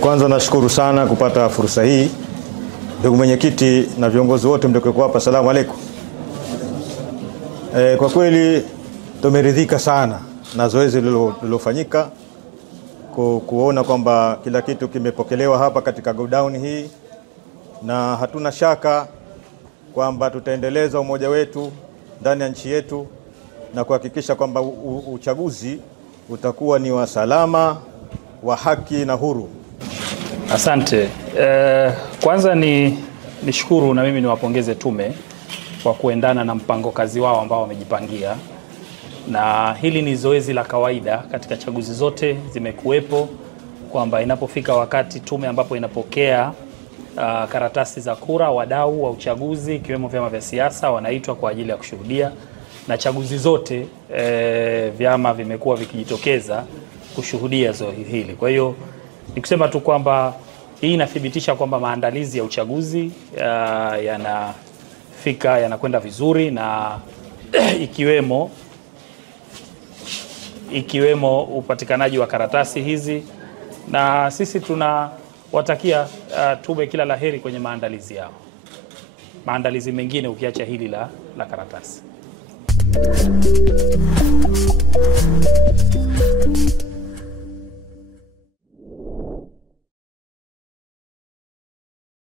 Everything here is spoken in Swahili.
Kwanza nashukuru sana kupata fursa hii. Ndugu mwenyekiti na viongozi wote mliokuwa hapa, asalamu alaykum. Kwa kweli tumeridhika sana na zoezi lililofanyika, kuona kwamba kila kitu kimepokelewa hapa katika godown hii, na hatuna shaka kwamba tutaendeleza umoja wetu ndani ya nchi yetu na kuhakikisha kwamba uchaguzi utakuwa ni wa salama, wa haki na huru. Asante. Kwanza nishukuru na mimi niwapongeze tume kwa kuendana na mpango kazi wao ambao wamejipangia, na hili ni zoezi la kawaida katika chaguzi zote zimekuwepo, kwamba inapofika wakati tume ambapo inapokea karatasi za kura, wadau wa uchaguzi ikiwemo vyama vya siasa wanaitwa kwa ajili ya kushuhudia, na chaguzi zote vyama vimekuwa vikijitokeza kushuhudia zoezi hili. Kwa hiyo nikusema tu kwamba hii inathibitisha kwamba maandalizi ya uchaguzi yanakwenda vizuri, na ikiwemo upatikanaji wa karatasi hizi, na sisi tunawatakia tume kila laheri kwenye maandalizi yao, maandalizi mengine ukiacha hili la karatasi.